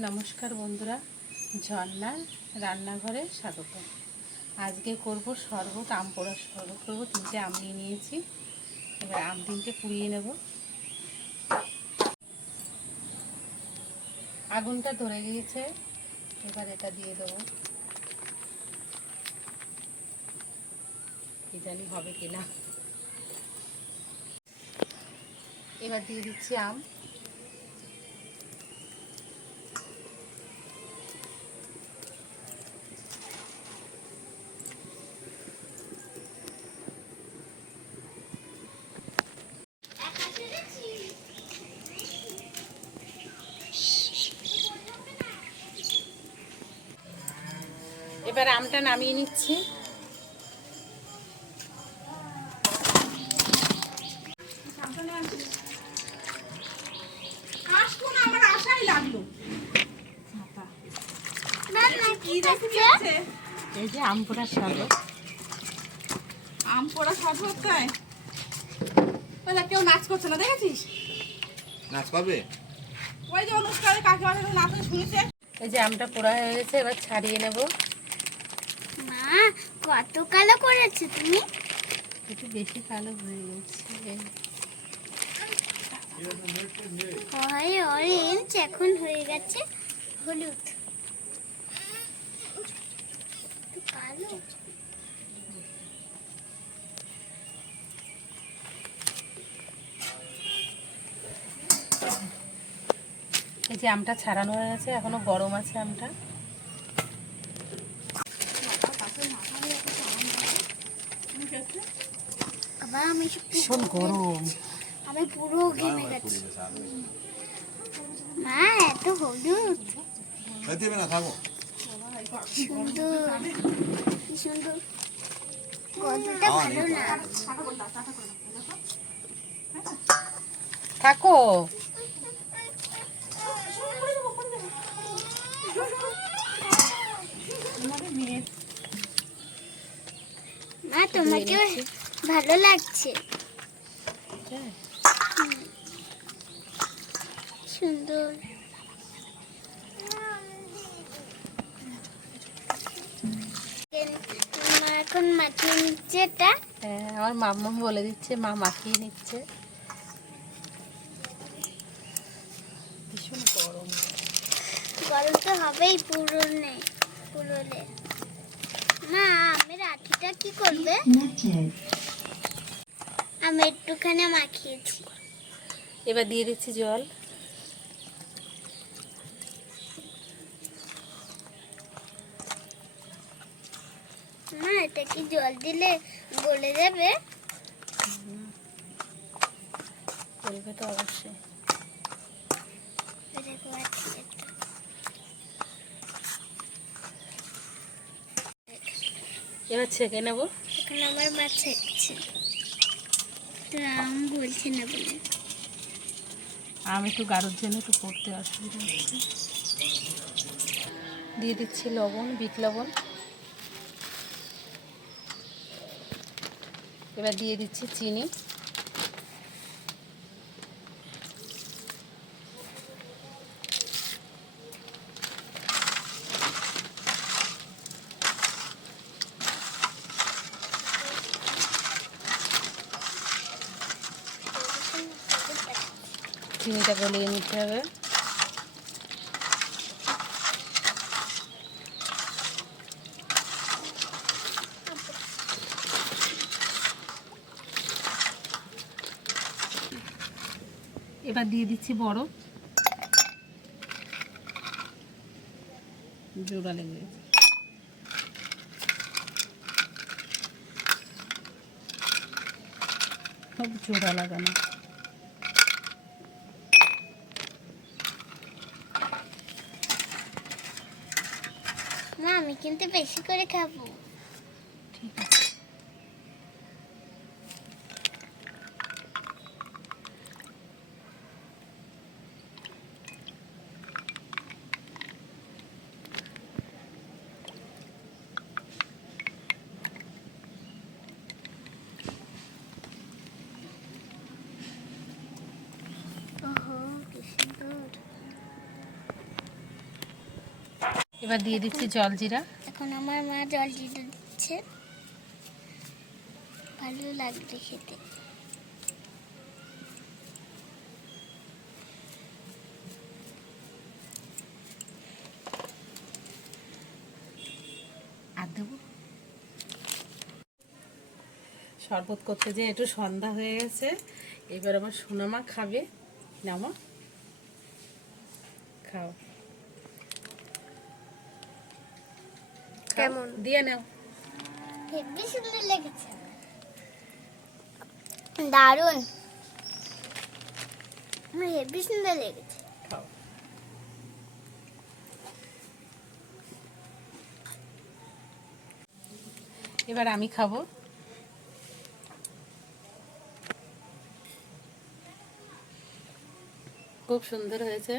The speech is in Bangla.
নমস্কার বন্ধুরা, ঝর্ণার রান্নাঘরে স্বাগত। আজকে করব শরবত, আম পোড়ার শরবত করব। 3টে আম নিয়ে নিয়েছি। এবার আম 3টে পুড়িয়ে নেব। আগুনটা ধরে গিয়েছে, এবার এটা দিয়ে দেবো। কি জানি হবে কিনা। এবার দিয়ে দিচ্ছি আম। এবার আমটা নামিয়ে নিচ্ছি। এই যে আম পোড়ার শরবত। আম পোড়া শরবত তাই? ওই দেখ, কেউ নাচ করছে না, দেখেছিস? নাচ পাবে? ওই যে অনুষ্ঠানে কাকিমা নাচ শুনেছে। এই যে আমটা পোড়া হয়ে গেছে, এবার ছাড়িয়ে নেব। মা, কত কালো করেছো তুমি? একটু বেশি কালো হয়ে গেছে। হয় অরেঞ্জ, এখন হয়ে গেছে হলুদ। কালো এই যে আমটা ছাড়ানো হয়ে গেছে, এখনো গরম আছে আমটা। আবার আমি ভীষণ গরম। আমি পুরো ঘেমে গেছি। মা, এত হলুদ! দেবে না, থাকো। সুন্দর, কি সুন্দর। গন্ধটা ভালো না। থাকো। মা, তোমাকে ভালো লাগছে। সুন্দর। মা এখন মাখিয়ে নিচ্ছে এটা। হ্যাঁ, আমার মাম্মা বলে দিচ্ছে, মা মাখিয়ে নিচ্ছে। ভীষণ গরম। গরম তো হবেই পুরোলে। মা, আমের আঠিটা কি করবে? আমি একটুখানি মাখিয়েছি। এবার দিয়ে দিচ্ছি জল। মা, এটা কি জল দিলে গলে যাবে? বলবে তো অবশ্যই। এবার ছেঁকে নেব। এখন আমার মা ছেঁকছে। আম বলছে না বলে। আম একটু গাঢ়র জন্য একটু পড়তে অসুবিধা হচ্ছে। দিয়ে দিচ্ছি লবণ, বিট লবণ। এবার দিয়ে দিচ্ছি চিনি। চিনিটা গলিয়ে নিতে হবে। এবার দিয়ে দিচ্ছি বরফ। জোড়া লেগে গেছে। সব জোড়া লাগানো। মা, আমি কিন্তু বেশি করে খাবো। ঠিক আছে। ওহো, কি সুন্দর। এবার দিয়ে দিচ্ছি জলজিরা। এখন আমার মা জল দিচ্ছে, ভালো লাগবে খেতে। আর দেবো শরবত করতে যে একটু সন্ধ্যা হয়ে গেছে, এবার আমার সোনামা খাবে। নামা খাও, কেমন? দিয়ে নাও। হেবি সুন্দর লেগেছে, দারুণ, আমার হেবি সুন্দর লেগেছে। খাও। এবার আমি খাবো। খুব সুন্দর হয়েছে।